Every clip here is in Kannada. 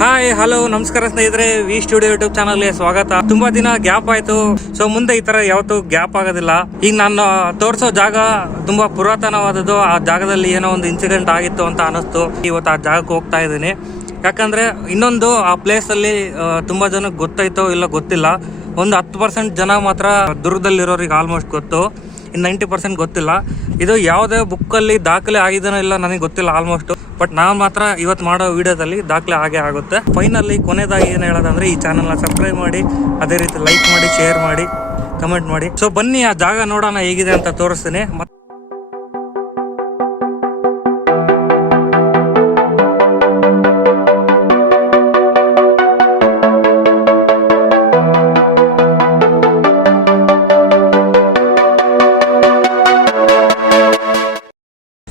ಹಾಯ್ ಹಲೋ ನಮಸ್ಕಾರ ಸ್ನೇಹಿತರೆ, ವಿ ಸ್ಟುಡಿಯೋ ಯೂಟ್ಯೂಬ್ ಚಾನಲ್ಗೆ ಸ್ವಾಗತ. ತುಂಬಾ ದಿನ ಗ್ಯಾಪ್ ಆಯ್ತು. ಸೊ ಮುಂದೆ ಈ ತರ ಯಾವತ್ತೂ ಗ್ಯಾಪ್ ಆಗೋದಿಲ್ಲ. ಈಗ ನಾನು ತೋರಿಸೋ ಜಾಗ ತುಂಬಾ ಪುರಾತನವಾದದ್ದು. ಆ ಜಾಗದಲ್ಲಿ ಏನೋ ಒಂದು ಇನ್ಸಿಡೆಂಟ್ ಆಗಿತ್ತು ಅಂತ ಅನಿಸ್ತು. ಇವತ್ತು ಆ ಜಾಗಕ್ಕೆ ಹೋಗ್ತಾ ಇದ್ದೀನಿ. ಯಾಕಂದ್ರೆ ಇನ್ನೊಂದು ಆ ಪ್ಲೇಸ್ ಅಲ್ಲಿ ತುಂಬಾ ಜನಕ್ಕೆ ಗೊತ್ತಾಯ್ತೋ ಇಲ್ಲ ಗೊತ್ತಿಲ್ಲ. ಒಂದು 10% ಜನ ಮಾತ್ರ ದುರ್ಗದಲ್ಲಿರೋರಿಗೆ ಆಲ್ಮೋಸ್ಟ್ ಗೊತ್ತು. ಇನ್ನು 90% ಗೊತ್ತಿಲ್ಲ. ಇದು ಯಾವುದೇ ಬುಕ್ಕಲ್ಲಿ ದಾಖಲೆ ಆಗಿದನೋ ಇಲ್ಲ ನನಗೆ ಗೊತ್ತಿಲ್ಲ ಆಲ್ಮೋಸ್ಟ್. ಬಟ್ ನಾವು ಮಾತ್ರ ಇವತ್ತು ಮಾಡೋ ವಿಡಿಯೋದಲ್ಲಿ ದಾಖಲೆ ಆಗೇ ಆಗುತ್ತೆ. ಫೈನಲಿ ಕೊನೆದಾಗಿ ಏನು ಹೇಳೋದಂದ್ರೆ, ಈ ಚಾನಲ್ನ ಸಬ್ಸ್ಕ್ರೈಬ್ ಮಾಡಿ, ಅದೇ ರೀತಿ ಲೈಕ್ ಮಾಡಿ, ಶೇರ್ ಮಾಡಿ, ಕಮೆಂಟ್ ಮಾಡಿ. ಸೊ ಬನ್ನಿ ಆ ಜಾಗ ನೋಡೋಣ ಹೇಗಿದೆ ಅಂತ ತೋರಿಸ್ತೀನಿ.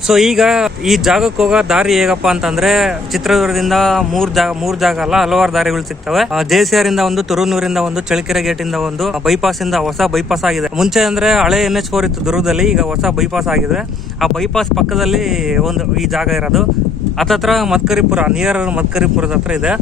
ಸೊ ಈಗ ಈ ಜಾಗಕ್ಕೆ ಹೋಗೋ ದಾರಿ ಹೇಗಪ್ಪ ಅಂತಂದ್ರೆ, ಚಿತ್ರದುರ್ಗದಿಂದ ಮೂರ್ ಜಾಗ ಅಲ್ಲ, ಹಲವಾರು ದಾರಿಗಳು ಸಿಗ್ತವೆ. JCR ಇಂದ ಒಂದು, ತುರುನೂರಿಂದ ಒಂದು, ಚಳ್ಳಕೆರೆ ಗೇಟ್ ಇಂದ ಒಂದು, ಬೈಪಾಸ್ ಇಂದ ಹೊಸ ಬೈಪಾಸ್ ಆಗಿದೆ. ಮುಂಚೆ ಅಂದ್ರೆ ಹಳೆ NH4 ಇತ್ತು ದುರ್ಗದಲ್ಲಿ, ಈಗ ಹೊಸ ಬೈಪಾಸ್ ಆಗಿದೆ. ಆ ಬೈಪಾಸ್ ಪಕ್ಕದಲ್ಲಿ ಒಂದು ಈ ಜಾಗ ಇರೋದು. ಹತ್ತತ್ರ ಮತ್ಕರಿಪುರ, ನಿಯರ್ ಮತ್ಕರಿಪುರದ ಹತ್ರ ಇದೆ.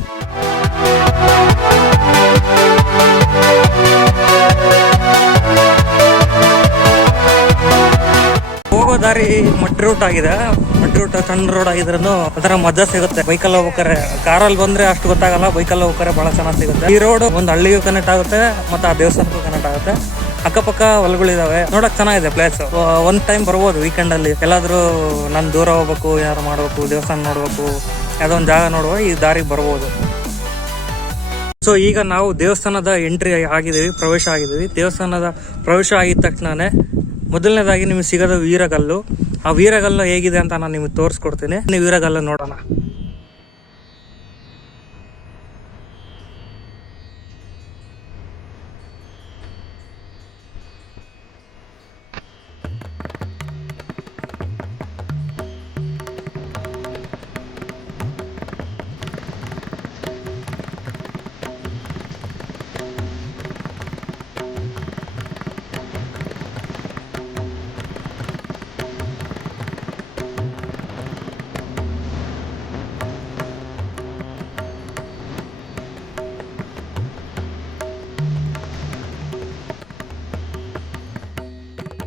ಹೋಗೋ ದಾರಿ ಮಡ್ ರೂಟ್ ಆಗಿದೆ. ಮಡ್ ರೂಟ್ ಸಣ್ಣ ರೋಡ್ ಆಗಿದ್ರು ಅದರ ಮಜಾ ಸಿಗುತ್ತೆ. ಬೈಕಲ್ಲಿ ಹೋಗ್ಬೇಕಾರೆ, ಕಾರಲ್ಲಿ ಬಂದ್ರೆ ಅಷ್ಟು ಗೊತ್ತಾಗಲ್ಲ, ಬೈಕಲ್ಲಿ ಹೋಗ್ಬೇಕಾರೆ ಬಹಳ ಚೆನ್ನಾಗಿ ಸಿಗುತ್ತೆ. ಈ ರೋಡ್ ಒಂದು ಹಳ್ಳಿಗೂ ಕನೆಕ್ಟ್ ಆಗುತ್ತೆ ಮತ್ತೆ ಆ ದೇವಸ್ಥಾನಕ್ಕೂ ಕನೆಕ್ಟ್ ಆಗುತ್ತೆ. ಅಕ್ಕಪಕ್ಕ ಹೊಲಗಳಿದಾವೆ, ನೋಡಕ್ ಚೆನ್ನಾಗಿದೆ ಪ್ಲೇಸ್. ಒಂದ್ ಟೈಮ್ ಬರ್ಬೋದು ವೀಕೆಂಡ್ ಅಲ್ಲಿ. ಎಲ್ಲಾದ್ರೂ ನಾನು ದೂರ ಹೋಗ್ಬೇಕು, ಏನಾದ್ರು ಮಾಡ್ಬೇಕು, ದೇವಸ್ಥಾನ ನೋಡ್ಬೇಕು, ಯಾವ್ದೋ ಒಂದು ಜಾಗ ನೋಡುವ, ಈ ದಾರಿಗೆ ಬರ್ಬೋದು. ಸೊ ಈಗ ನಾವು ದೇವಸ್ಥಾನದ ಎಂಟ್ರಿ ಆಗಿದ್ದೀವಿ, ಪ್ರವೇಶ ಆಗಿದ್ದೀವಿ. ದೇವಸ್ಥಾನದ ಪ್ರವೇಶ ಆಗಿದ ತಕ್ಷಣನೇ ಮೊದಲನೇದಾಗಿ ನಿಮ್ಗೆ ಸಿಗೋದು ವೀರಗಲ್ಲು. ಆ ವೀರಗಲ್ಲು ಹೇಗಿದೆ ಅಂತ ನಾನು ನಿಮ್ಗೆ ತೋರಿಸ್ಕೊಡ್ತೀನಿ. ನೀವು ವೀರಗಲ್ಲು ನೋಡೋಣ.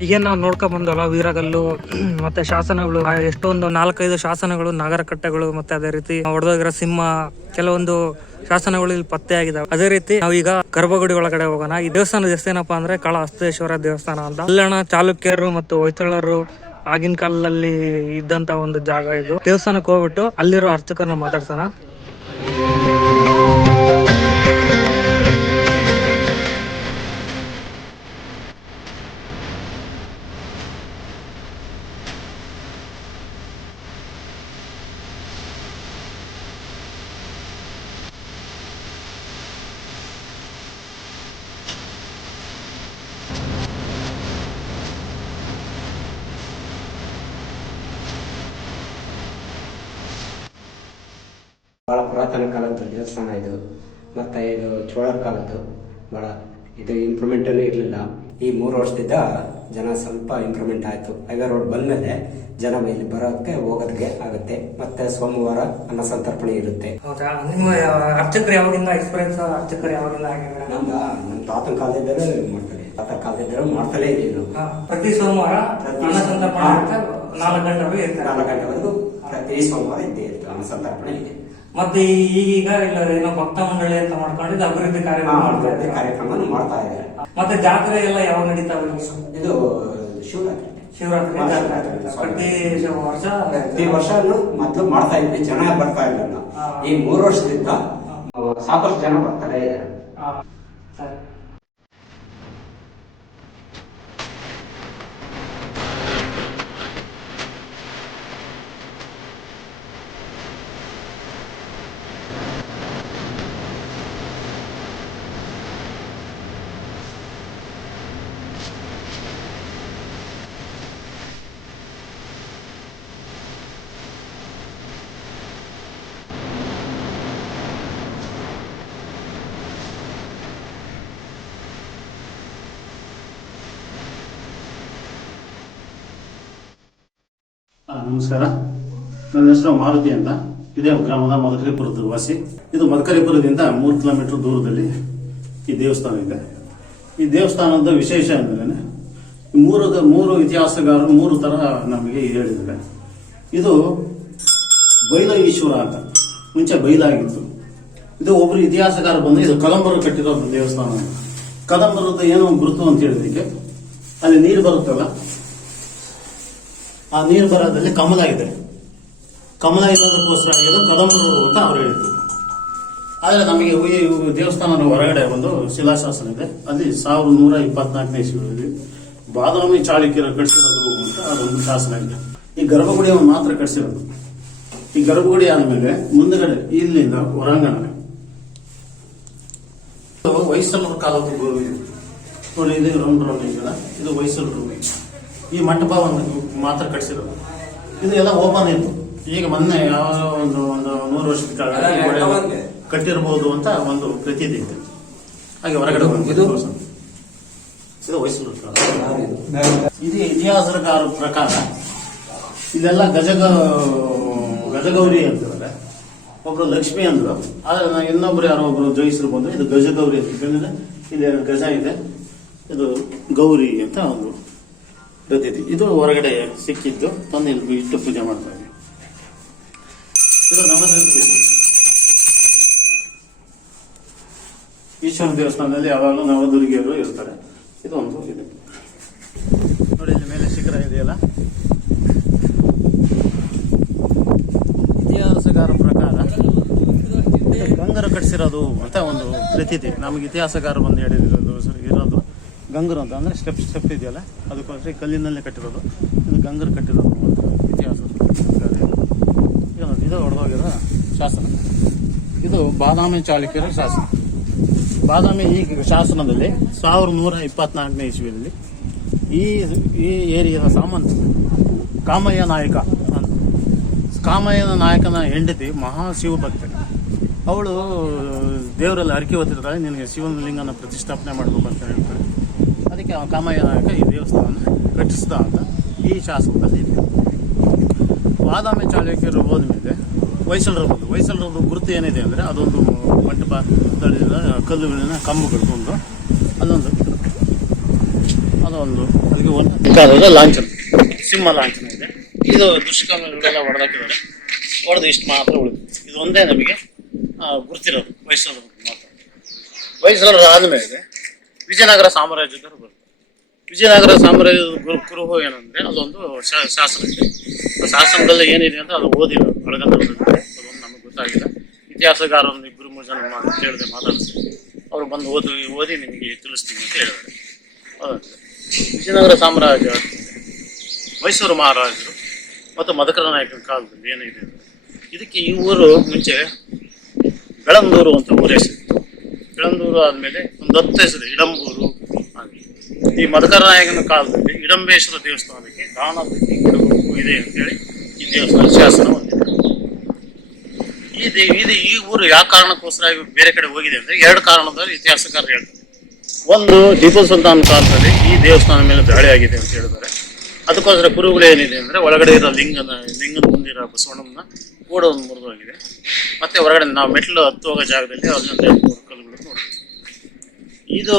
ಈಗೇನು ನಾವು ನೋಡ್ಕೊಂಡ್ ಬಂದವಲ್ಲ ವೀರಗಲ್ಲು, ಮತ್ತೆ ಶಾಸನಗಳು, ಎಷ್ಟೊಂದು 4-5 ಶಾಸನಗಳು, ನಾಗರಕಟ್ಟೆಗಳು, ಮತ್ತೆ ಅದೇ ರೀತಿ ಹೊಡೆದೋಗಿರೋ ಸಿಂಹ, ಕೆಲವೊಂದು ಶಾಸನಗಳು ಇಲ್ಲಿ ಪತ್ತೆ ಆಗಿದಾವೆ. ಅದೇ ರೀತಿ ನಾವೀಗ ಗರ್ಭಗುಡಿ ಒಳಗಡೆ ಹೋಗೋಣ. ಈ ದೇವಸ್ಥಾನದ ಹೆಸರೇನಪ್ಪ ಅಂದ್ರೆ ಕಾಳಹಸ್ತೇಶ್ವರ ದೇವಸ್ಥಾನ ಅಂತ. ಅಲ್ಲಣ ಚಾಲುಕ್ಯರು ಮತ್ತು ಹೊಯ್ಸಳರು ಆಗಿನ ಕಾಲದಲ್ಲಿ ಇದ್ದಂತ ಒಂದು ಜಾಗ ಇದು. ದೇವಸ್ಥಾನಕ್ಕೆ ಹೋಗ್ಬಿಟ್ಟು ಅಲ್ಲಿರೋ ಅರ್ಚಕರನ್ನ ಮಾತಾಡ್ಸೋಣ. ಭಾಳ ಪುರಾತನ ಕಾಲದ ದೇವಸ್ಥಾನ ಇದು. ಮತ್ತು ಇದು ಚೋಳರ ಕಾಲದ್ದು. ಭಾಳ ಇದು ಇಂಪ್ರೂವ್ಮೆಂಟಲ್ಲೂ ಇರಲಿಲ್ಲ. ಈ 3 ವರ್ಷದಿಂದ ಜನ ಸ್ವಲ್ಪ ಇಂಪ್ರೂವ್ಮೆಂಟ್ ಆಯಿತು. ಹೈವೇ ರೋಡ್ ಬಂದಮೇಲೆ ಜನ ಇಲ್ಲಿ ಬರೋಕ್ಕೆ ಹೋಗೋದಕ್ಕೆ ಆಗುತ್ತೆ. ಮತ್ತು ಸೋಮವಾರ ಅನ್ನ ಸಂತರ್ಪಣೆ ಇರುತ್ತೆ. ನಿಮ್ಮ ಅರ್ಚಕರು ಯಾವಾಗಿಂದ ಎಕ್ಸ್ಪೀರಿಯನ್ಸ್? ಅರ್ಚಕರು ಯಾವಾಗಿಂದ ಆಗಿದ್ದಾರೆ? ನಮ್ಮ ತಾತನ ಕಾಲದಿದ್ದರೂ ಮಾಡ್ತಾರೆ, ತಾತನ ಕಾಲದಿದ್ದರೂ ಮಾಡ್ತಲೇ ಇದ್ದೀವಿ. ಪ್ರತಿ ಸೋಮವಾರ ಅನ್ನ ಸಂತರ್ಪಣೆ 4 ಗಂಟೆವರೆಗೂ ಪ್ರತಿ ಸೋಮವಾರ ಇದ್ದೇ ಇರುತ್ತೆ ಅನ್ನ ಸಂತರ್ಪಣೆ ಇದೆ. ಮತ್ತೆ ಈಗೀಗ ಇಲ್ಲ ಏನೋ ಭಕ್ತ ಮಂಡಳಿ ಅಂತ ಮಾಡ್ಕೊಂಡಿದ್ದು ಅಭಿವೃದ್ಧಿ ಕಾರ್ಯಕ್ರಮ ಮಾಡ್ತಾ ಇದ್ದಾರೆ. ಮತ್ತೆ ಜಾತ್ರೆ ಎಲ್ಲ ಯಾವಾಗ ನಡೀತಾವೆ? ಇದು ಶಿವರಾತ್ರಿ ಪ್ರತಿ ವರ್ಷ ಮೊದಲು ಮಾಡ್ತಾ ಇದ್ವಿ, ಜನ ಬರ್ತಾ ಇರಲಿಲ್ಲ. ಈ 3 ವರ್ಷದಿಂದ ಸಾಕಷ್ಟು ಜನ ಬರ್ತಾರೆ ಇದ್ದಾರೆ. ನಮಸ್ಕಾರ, ನನ್ನ ಹೆಸರು ಮಾರುತಿ ಅಂತ. ಇದೇ ಗ್ರಾಮದ ಮದಕರಿಪುರದ ವಾಸಿ. ಇದು ಮದಕರಿಪುರದಿಂದ 3 ಕಿಲೋಮೀಟರ್ ದೂರದಲ್ಲಿ ಈ ದೇವಸ್ಥಾನ ಇದೆ. ಈ ದೇವಸ್ಥಾನದ ವಿಶೇಷ ಅಂದರೆ ಮೂರು ಇತಿಹಾಸಗಾರರು 3 ತರ ನಮಗೆ ಹೇಳಿದ್ದಾರೆ. ಇದು ಬೈಲ ಈಶ್ವರ ಅಂತ ಮುಂಚೆ ಬೈಲಾಗಿತ್ತು. ಇದು ಒಬ್ರು ಇತಿಹಾಸಗಾರ ಬಂದು ಇದು ಕದಂಬರು ಕಟ್ಟಿರೋ ದೇವಸ್ಥಾನ. ಕದಂಬರದ ಏನೋ ಗುರುತು ಅಂತ ಹೇಳಿದಕ್ಕೆ ಅಲ್ಲಿ ನೀರು ಬರುತ್ತಲ್ಲ, ಆ ನೀರು ಬರೋದ್ರಲ್ಲಿ ಕಮಲ ಇದೆ. ಕಮಲ ಇರೋದಕ್ಕೋಸ್ಕರ ಆಗಿದ್ದು ಕದಂಬರು ಅಂತ ಅವ್ರು ಹೇಳಿದ್ರು. ಆದರೆ ನಮಗೆ ಈ ದೇವಸ್ಥಾನದ ಹೊರಗಡೆ ಒಂದು ಶಿಲಾಶಾಸನ ಇದೆ. ಅಲ್ಲಿ 1124ನೇ ಇಸ್ವಿಯಲ್ಲಿ ಬಾದಾಮಿ ಚಾಳುಕ್ಯರು ಕಟ್ಟಿಸಿರೋದು ಅಂತ ಅದೊಂದು ಶಾಸನ ಇದೆ. ಈ ಗರ್ಭಗುಡಿಯನ್ನು ಮಾತ್ರ ಕಟ್ಟಿಸಿರೋದು. ಈ ಗರ್ಭಗುಡಿ ಆದಮೇಲೆ ಮುಂದಗಡೆ ಇಲ್ಲಿಂದ ಹೊರಾಂಗಣ ಹೊಯ್ಸಳರ ಕಾಲದ ಗುರು ಇದು ನೋಡಿ. ಇದು ರೌಂಡ್ ಇದೆಯಲ್ಲ, ಇದು ಹೊಯ್ಸಳರು. ಈ ಮಂಟಪವನ್ನು ಮಾತ್ರ ಕಟ್ಟಿಸಿರೋದು. ಇದು ಎಲ್ಲ ಓಪನ್ ಇತ್ತು. ಈಗ ಮೊನ್ನೆ ಯಾವ ಒಂದು 100 ವರ್ಷದ ಕೆಳಗಡೆ ಕಟ್ಟಿರಬಹುದು ಅಂತ ಒಂದು ಪ್ರತೀತಿ ಇದೆ. ಹಾಗೆ ಹೊರಗಡೆ ಇದು ಹೊಯ್ಸಳರ ಕಾಲ. ಇದು ಇತಿಹಾಸಗಾರ ಪ್ರಕಾರ ಇದೆಲ್ಲ ಗಜಗೌರಿ ಅಂತಾರೆ. ಒಬ್ರು ಲಕ್ಷ್ಮಿ ಅಂದ್ರು, ಆದ್ರೆ ಇನ್ನೊಬ್ರು ಯಾರೋ ಒಬ್ರು ಜಯಿಸರು ಬಂದ್ರು ಇದು ಗಜಗೌರಿ ಅಂತ ಹೇಳಿದ್ರೆ ಇಲ್ಲಿ 2 ಗಜ ಇದೆ, ಇದು ಗೌರಿ ಅಂತ ಒಂದು ಪ್ರತೀತಿ. ಇದು ಹೊರಗಡೆ ಸಿಕ್ಕಿದ್ದು ತಂದು ಇಲ್ಲಿ ಇಟ್ಟು ಪೂಜೆ ಮಾಡ್ತಾ ಇದ್ದೀವಿ. ಇದು ನವದುರ್ಗಿ ಈಶ್ವರ ದೇವಸ್ಥಾನದಲ್ಲಿ ಯಾವಾಗಲೂ ನವದುರ್ಗಿಯರು ಇರ್ತಾರೆ. ಇದೊಂದು ಇದೆ ನೋಡಿ, ಇಲ್ಲಿ ಮೇಲೆ ಶಿಖರ ಇದೆಯಲ್ಲ. ಇತಿಹಾಸಗಾರ ಪ್ರಕಾರ ಗಂಗರು ಕಟ್ಟಿಸಿರೋದು ಅಂತ ಒಂದು ಪ್ರತೀತಿ. ನಮಗೆ ಇತಿಹಾಸಗಾರ ಬಂದು ಹೇಳಿರೋದು ಇರೋದು ಗಂಗರು ಅಂತ, ಅಂದ್ರೆ ಸ್ಟೆಪ್ ಇದೆಯಲ್ಲ, ಅದಕ್ಕೋಸ್ಕರ ಕಲ್ಲಿನಲ್ಲೇ ಕಟ್ಟಿರೋದು. ಇದು ಗಂಗರು ಕಟ್ಟಿರೋದು ಅಂತ ಇತಿಹಾಸ. ಇದು ಹೊಡೆದೋಗಿರೋ ಶಾಸನ. ಇದು ಬಾದಾಮಿ ಚಾಳುಕ್ಯರ ಶಾಸನ. ಬಾದಾಮಿ ಈ ಶಾಸನದಲ್ಲಿ 1124ನೇ ಇಸ್ವಿಯಲ್ಲಿ ಈ ಏರಿಯಾದ ಸಾಮಂತ ಕಾಮಯ್ಯ ನಾಯಕ ಅಂತ. ಕಾಮಯ್ಯ ನಾಯಕನ ಹೆಂಡತಿ ಮಹಾಶಿವ ಭಕ್ತ. ಅವಳು ದೇವರಲ್ಲಿ ಹರಕೆ ಹೊತ್ತಿರ್ತಾಳೆ, ನಿನಗೆ ಶಿವನ ಲಿಂಗನ ಪ್ರತಿಷ್ಠಾಪನೆ ಮಾಡಬೇಕು ಅಂತ ಹೇಳ್ತಾಳೆ. ಅದಕ್ಕೆ ಕಾಮಯ್ಯ ನಾಯಕ ಈ ದೇವಸ್ಥಾನ ಕಟ್ಟಿಸಿದ ಅಂತ ಈ ಶಾಸನದಲ್ಲಿ ಇದೆ. ಬಾದಾಮಿ ಚಾಳುಕ್ಯರು ಹೋದ್ಮೇಲೆ ಹೊಯ್ಸಳರು ಬಂದು, ಹೊಯ್ಸಳರದ್ದು ಗುರುತು ಏನಿದೆ ಅಂದರೆ ಅದೊಂದು ಮಂಟಪ ತಳಿದ ಕಲ್ಲುಗಳಿನ ಕಂಬಗಳು ಒಂದು, ಅದೊಂದು ಅದಕ್ಕೆ ಒಂದು ಲಾಂಛನ, ಸಿಂಹ ಲಾಂಛನ ಇದೆ. ಇದು ದುಷ್ಕರ್ಮಗಳೆಲ್ಲ ಹೊಡೆದಾಕಿದ್ದಾರೆ. ಹೊಡೆದು ಇಷ್ಟು ಮಾತ್ರ ಉಳಿದು ಇದು ಒಂದೇ ನಮಗೆ ಗುರುತಿರೋದು ಹೊಯ್ಸಳರು ಮಾತ್ರ. ಹೊಯ್ಸಳರು ಆದಮೇಲೆ ವಿಜಯನಗರ ಸಾಮ್ರಾಜ್ಯದವರು ಬರ್ತಾರೆ. ವಿಜಯನಗರ ಸಾಮ್ರಾಜ್ಯದ ಕುರುಹು ಏನಂದ್ರೆ ಅದೊಂದು ಶಾಸನ ಇದೆ. ಆ ಶಾಸನದಲ್ಲಿ ಏನಿದೆ ಅಂತ ಅದು ಓದಿರೋದು ಒಳಗಂದಲ್ಲಿ ಅದೊಂದು ನಮಗೆ ಗೊತ್ತಾಗಿಲ್ಲ. ಇತಿಹಾಸಗಾರರನ್ನು 2-3 ಜನ ಕೇಳಿದೆ ಮಾತಾಡ್ತೀನಿ. ಅವರು ಬಂದು ಓದಿ ನಿಮಗೆ ತಿಳಿಸ್ತೀನಿ ಅಂತ ಹೇಳಿದ್ದಾರೆ. ಹೌದಂತೆ ವಿಜಯನಗರ ಸಾಮ್ರಾಜ್ಯ, ಮೈಸೂರು ಮಹಾರಾಜರು ಮತ್ತು ಮದಕರ ನಾಯಕನ ಕಾಲದಲ್ಲಿ ಏನಿದೆ ಇದಕ್ಕೆ ಈ ಊರು ಮುಂಚೆ ಬೆಳಂದೂರು ಅಂತ ಊರ ಹೆಸರಿತ್ತು. ಬೆಳಂದೂರು ಆದಮೇಲೆ ಒಂದು 10 ಹೆಸರು ಇಡಂಬೂರು ಆಗಿ. ಈ ಮದಕರ ನಾಯಕನ ಕಾಲದಲ್ಲಿ ಇಡಂಬೇಶ್ವರ ದೇವಸ್ಥಾನಕ್ಕೆ ದಾನದಲ್ಲಿ ಇದೆ ಅಂತೇಳಿ ಈ ದೇವಸ್ಥಾನ ಶಾಸನ ಹೊಂದಿದೆ. ಈ ಊರು ಯಾವ ಕಾರಣಕ್ಕೋಸ್ಕರ ಬೇರೆ ಕಡೆ ಹೋಗಿದೆ ಅಂದ್ರೆ 2 ಕಾರಣದಲ್ಲಿ ಇತಿಹಾಸಕಾರರು ಹೇಳ್ತಾರೆ. ಒಂದು, ಟಿಪ್ಪು ಸುಲ್ತಾನ್ ಕಾಲದಲ್ಲಿ ಈ ದೇವಸ್ಥಾನ ಮೇಲೆ ದಾಳಿ ಆಗಿದೆ ಅಂತ ಹೇಳಿದ್ದಾರೆ. ಅದಕ್ಕೋಸ್ಕರ ಕುರುಗಳು ಏನಿದೆ ಅಂದ್ರೆ ಒಳಗಡೆ ಇರೋ ಲಿಂಗದ ಮುಂದಿರೋ ಬಸವಣ್ಣನ ಕೂಡ ಒಂದು ಮುರಿದೋಗಿದೆ. ಮತ್ತೆ ಹೊರಗಡೆ ನಾವು ಮೆಟ್ಲು ಹತ್ತುವಾಗ ಜಾಗದಲ್ಲಿ ಅದನ್ನ 2-3 ಕಲ್ಲುಗಳು ನೋಡ್ತೀವಿ. ಇದು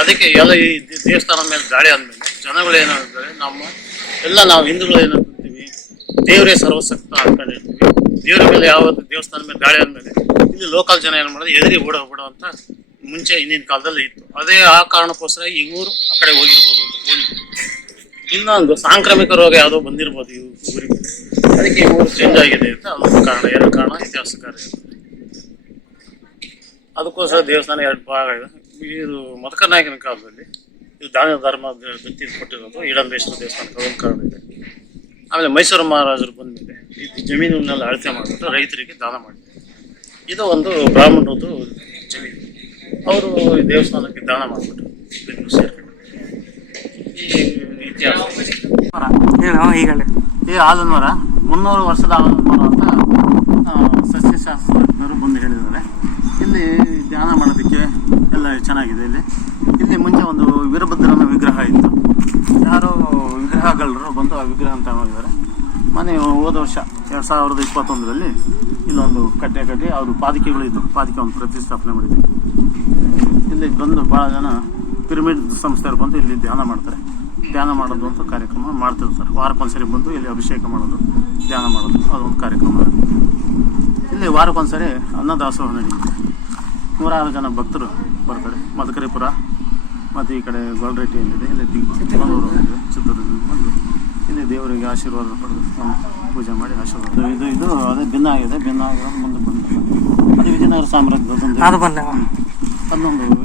ಅದಕ್ಕೆ ಎಲ್ಲ ಈ ದೇವಸ್ಥಾನದ ಮೇಲೆ ದಾಳಿ ಆದ್ಮೇಲೆ ಜನಗಳು ಏನಾಗ್ತಾರೆ, ನಾವು ಹಿಂದೂಗಳು ಏನಾಗ್ತೀವಿ, ದೇವರೇ ಸರ್ವಸಕ್ತ ಅನ್ಕೊಂಡಿರ್ತೀವಿ. ದೇವರ ಮೇಲೆ ಯಾವತ್ತು ದೇವಸ್ಥಾನ ಮೇಲೆ ದಾಳಿ ಆದ್ಮೇಲೆ ಇಲ್ಲಿ ಲೋಕಲ್ ಜನ ಏನ್ ಮಾಡೋದು, ಎದುರಿ ಓಡೋಗ್ಬಿಡೋ ಅಂತ ಮುಂಚೆ ಹಿಂದಿನ ಕಾಲದಲ್ಲಿ ಇತ್ತು. ಅದೇ ಆ ಕಾರಣಕ್ಕೋಸ್ಕರ ಈ ಊರು ಆ ಕಡೆ ಹೋಗಿರ್ಬೋದು ಅಂತ ಒಂದು. ಇನ್ನೊಂದು ಸಾಂಕ್ರಾಮಿಕ ರೋಗ ಯಾವುದೋ ಬಂದಿರ್ಬೋದು ಈ ಊರಿಗೆ, ಅದಕ್ಕೆ ಈ ಊರು ಚೇಂಜ್ ಆಗಿದೆ ಅಂತ ಅದೊಂದು ಕಾರಣ. 2 ಕಾರಣ ಇತಿಹಾಸಕಾರ ಇರ್ತದೆ. ಅದಕ್ಕೋಸ್ಕರ ದೇವಸ್ಥಾನ 2 ಭಾಗ ಇದೆ. ಇದು ಮದಕರ ನಾಯಕನ ಕಾಲದಲ್ಲಿ ಇದು ದಾನ ಧರ್ಮ ದತ್ತಿ ಕೊಟ್ಟಿರೋದು ಇಡಂಬೇಶ್ವರ ದೇವಸ್ಥಾನಕ್ಕೆ ಒಂದು ಕಾರಣ ಇದೆ. ಆಮೇಲೆ ಮೈಸೂರು ಮಹಾರಾಜರು ಬಂದಮೇಲೆ ಈ ಜಮೀನನ್ನೆಲ್ಲ ಅಳತೆ ಮಾಡಿಬಿಟ್ಟು ರೈತರಿಗೆ ದಾನ ಮಾಡಿದ್ದಾರೆ. ಇದು ಒಂದು ಬ್ರಾಹ್ಮಣರದ್ದು ಜಮೀನು, ಅವರು ಈ ದೇವಸ್ಥಾನಕ್ಕೆ ದಾನ ಮಾಡಿಬಿಟ್ಟು ಸೇರ್ಕೊಂಡು ಈ ಇತಿಹಾಸ. ಈ ಆಲನ್ಮರ 300 ವರ್ಷದ ಆಲನ್ಮರ ಅಂತ ಸಸ್ಯಶಾಸ್ತ್ರಜ್ಞರು ಬಂದು ಹೇಳಿದ್ದಾರೆ. ಇಲ್ಲಿ ಧ್ಯಾನ ಮಾಡೋದಕ್ಕೆ ಎಲ್ಲ ಚೆನ್ನಾಗಿದೆ. ಇಲ್ಲಿ ಮುಂಚೆ ಒಂದು ವೀರಭದ್ರನ ವಿಗ್ರಹ ಇತ್ತು. ಯಾರೋ ವಿಗ್ರಹಗಳರು ಬಂದು ಆ ವಿಗ್ರಹ ಅಂತ ಮಾಡಿದ್ದಾರೆ. ಹೋದ ವರ್ಷ 2021ರಲ್ಲಿ ಇಲ್ಲೊಂದು ಕಟ್ಟೆ ಕಟ್ಟಿ ಅವರು ಪಾದಿಕೆಗಳು ಇದ್ದು ಪಾದಿಕೆ ಒಂದು ಪ್ರತಿಷ್ಠಾಪನೆ ಮಾಡಿದ್ವಿ. ಇಲ್ಲಿ ಬಂದು ಭಾಳ ಜನ ಪಿರಮಿಡ್ ಸಂಸ್ಥೆಯವರು ಬಂದು ಇಲ್ಲಿ ಧ್ಯಾನ ಮಾಡ್ತಾರೆ. ಧ್ಯಾನ ಮಾಡೋದು ಅಂತ ಕಾರ್ಯಕ್ರಮ ಮಾಡ್ತಿರ್ತಾರೆ. ವಾರಕ್ಕೊಂದ್ಸರಿ ಬಂದು ಇಲ್ಲಿ ಅಭಿಷೇಕ ಮಾಡೋದು, ಧ್ಯಾನ ಮಾಡೋದು, ಅದೊಂದು ಕಾರ್ಯಕ್ರಮ. ಇಲ್ಲಿ ವಾರಕ್ಕೊಂದ್ಸರಿ ಅನ್ನದಾಸೋಹ ನಡೆಯುತ್ತೆ. 106 ಜನ ಭಕ್ತರು ಬರ್ತಾರೆ. ಮದಕರಿಪುರ ಮತ್ತು ಈ ಕಡೆ ಗೊಲ್ರೆಟ್ಟಿ ಏನಿದೆ ಇಲ್ಲಿ ಚಿಕ್ಕಮಗಳೂರು ಇದೆ, ಚಿತ್ರದುರ್ಗ ಬಂದು ಇಲ್ಲಿ ದೇವರಿಗೆ ಆಶೀರ್ವಾದ ಪಡೆದು ಪೂಜೆ ಮಾಡಿ ಆಶೀರ್ವಾದ. ಇದು ಅದೇ ಭಿನ್ನ ಆಗಿದೆ. ಭಿನ್ನ ಆಗಿರೋದು ಮುಂದೆ ಬಂದಿಲ್ಲ. ಅದು ವಿಜಯನಗರ ಸಾಮ್ರಾಜ್ಯದ ಅದೊಂದು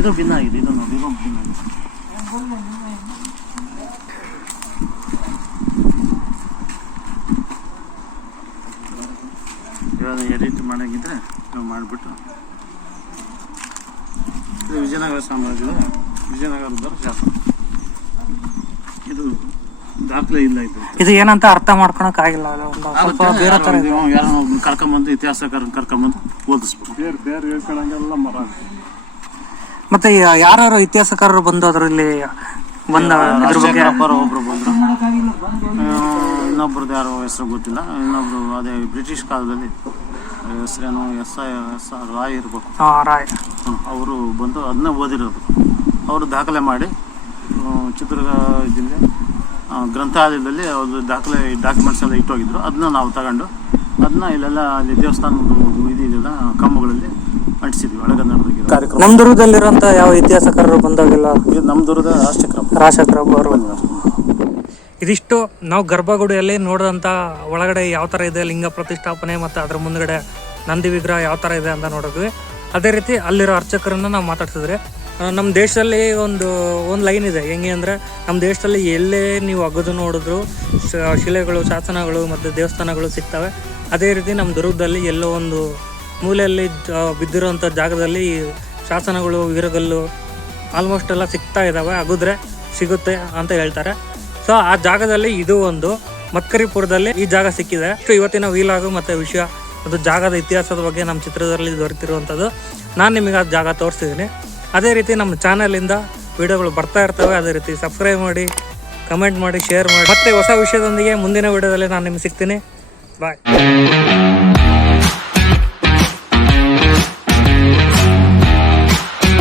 ಇದು ಭಿನ್ನ ಆಗಿದೆ. ಇದು ನೋಡಿ, ಇದೊಂದು ಭಿನ್ನ ಆಗಿದೆ. ಇವಾಗ ಎಡಿಟ್ ಮಾಡೋಂಗಿದ್ರೆ ನಾವು ಮಾಡಿಬಿಟ್ಟು ಇದು ವಿಜಯನಗರ ಸಾಮ್ರಾಜ್ಯದ ವಿಜಯನಗರದ ಶಾಸನ. ಇದು ದಾಖಲೆ ಇಲ್ಲ. ಇದು ಏನಂತ ಅರ್ಥ ಮಾಡ್ಕೊಳಕ್ ಆಗಿಲ್ಲ. ಯಾರೋ ಕರ್ಕೊಂಬಂದು ಇತಿಹಾಸಕಾರನ್ ಕರ್ಕೊಂಬಂದು ಓದಿಸ್ಬೇಕು. ಬೇರೆ ಹೇಳ್ಕೊಳಂಗೆಲ್ಲ ಮರ. ಮತ್ತೆ ಯಾರು ಇತಿಹಾಸಕಾರರು ಬಂದು ಅದ್ರಲ್ಲಿ ಒಬ್ರು ಬಂದ್ರು. ಇನ್ನೊಬ್ರದ್ದು ಯಾರೋ ಹೆಸರು ಗೊತ್ತಿಲ್ಲ. ಇನ್ನೊಬ್ರು ಅದೇ ಬ್ರಿಟಿಷ್ ಕಾಲದಲ್ಲಿ ಹೆಸರೇನು ಎಸ್ ರಾಯ್ ಇರ್ಬೇಕು. ಅವರು ಬಂದು ಅದನ್ನ ಓದಿರೋದು. ಅವರು ದಾಖಲೆ ಮಾಡಿ ಚಿತ್ರದುರ್ಗ ಜಿಲ್ಲೆ ಗ್ರಂಥಾಲಯದಲ್ಲಿ ಅವ್ರದ್ದು ಡಾಕ್ಯುಮೆಂಟ್ಸ್ ಎಲ್ಲ ಇಟ್ಟೋಗಿದ್ರು. ಅದನ್ನ ನಾವು ತಗೊಂಡು ಅದನ್ನ ಇಲ್ಲೆಲ್ಲ ಅಲ್ಲಿ ದೇವಸ್ಥಾನದ ಇದೆಲ್ಲ ಕಂಬಗಳಲ್ಲಿ ಅಂಟಿಸಿದ್ವಿ. ಹಳೆಗನ್ನಡದಾಗಿರೋ ಕಾರ್ಯಕ್ರಮ. ನಮ್ಮ ದುರ್ಗದಲ್ಲಿರುವಂತ ಯಾವ ಇತಿಹಾಸಕಾರರು ಬಂದಾಗಿಲ್ಲ. ಇದು ನಮ್ಮ ದುರ್ಗದ ರಾಜಚಕ್ರಪ್ಪ ಅವರು ಬಂದಿದ್ದಾರೆ. ಇದಿಷ್ಟು ನಾವು ಗರ್ಭಗುಡಿಯಲ್ಲಿ ನೋಡಿದಂಥ ಒಳಗಡೆ ಯಾವ ಥರ ಇದೆ ಲಿಂಗ ಪ್ರತಿಷ್ಠಾಪನೆ ಮತ್ತು ಅದ್ರ ಮುಂದ್ಗಡೆ ನಂದಿ ವಿಗ್ರಹ ಯಾವ ಥರ ಇದೆ ಅಂತ ನೋಡಿದ್ವಿ. ಅದೇ ರೀತಿ ಅಲ್ಲಿರೋ ಅರ್ಚಕರನ್ನು ನಾವು ಮಾತಾಡ್ಸಿದ್ರೆ, ನಮ್ಮ ದೇಶದಲ್ಲಿ ಒಂದು ಲೈನ್ ಇದೆ. ಹೆಂಗೆ ಅಂದರೆ, ನಮ್ಮ ದೇಶದಲ್ಲಿ ಎಲ್ಲೇ ನೀವು ಅಗದು ನೋಡಿದ್ರು ಶಿಲೆಗಳು, ಶಾಸನಗಳು ಮತ್ತು ದೇವಸ್ಥಾನಗಳು ಸಿಗ್ತವೆ. ಅದೇ ರೀತಿ ನಮ್ಮ ದುರ್ಗದಲ್ಲಿ ಎಲ್ಲೋ ಒಂದು ಮೂಲೆಯಲ್ಲಿ ಬಿದ್ದಿರೋಂಥ ಜಾಗದಲ್ಲಿ ಶಾಸನಗಳು, ವೀರಗಲ್ಲು ಆಲ್ಮೋಸ್ಟ್ ಎಲ್ಲ ಸಿಗ್ತಾ ಇದ್ದಾವೆ. ಅಗುದ್ರೆ ಸಿಗುತ್ತೆ ಅಂತ ಹೇಳ್ತಾರೆ. ಸೊ ಆ ಜಾಗದಲ್ಲಿ ಇದು ಒಂದು ಮದಕರಿಪುರದಲ್ಲಿ ಈ ಜಾಗ ಸಿಕ್ಕಿದೆ. ಇವತ್ತಿನ ವೀಲಾಗು ಮತ್ತು ವಿಷಯ ಅದು ಜಾಗದ ಇತಿಹಾಸದ ಬಗ್ಗೆ ನಮ್ಮ ಚಿತ್ರದಲ್ಲಿ ದೊರೆತಿರುವಂಥದ್ದು. ನಾನು ನಿಮಗೆ ಆ ಜಾಗ ತೋರಿಸ್ತಿದ್ದೀನಿ. ಅದೇ ರೀತಿ ನಮ್ಮ ಚಾನಲಿಂದ ವಿಡಿಯೋಗಳು ಬರ್ತಾ ಇರ್ತವೆ. ಅದೇ ರೀತಿ ಸಬ್ಸ್ಕ್ರೈಬ್ ಮಾಡಿ, ಕಮೆಂಟ್ ಮಾಡಿ, ಶೇರ್ ಮಾಡಿ. ಮತ್ತೆ ಹೊಸ ವಿಷಯದೊಂದಿಗೆ ಮುಂದಿನ ವಿಡಿಯೋದಲ್ಲಿ ನಾನು ನಿಮ್ಗೆ ಸಿಗ್ತೀನಿ. ಬಾಯ್.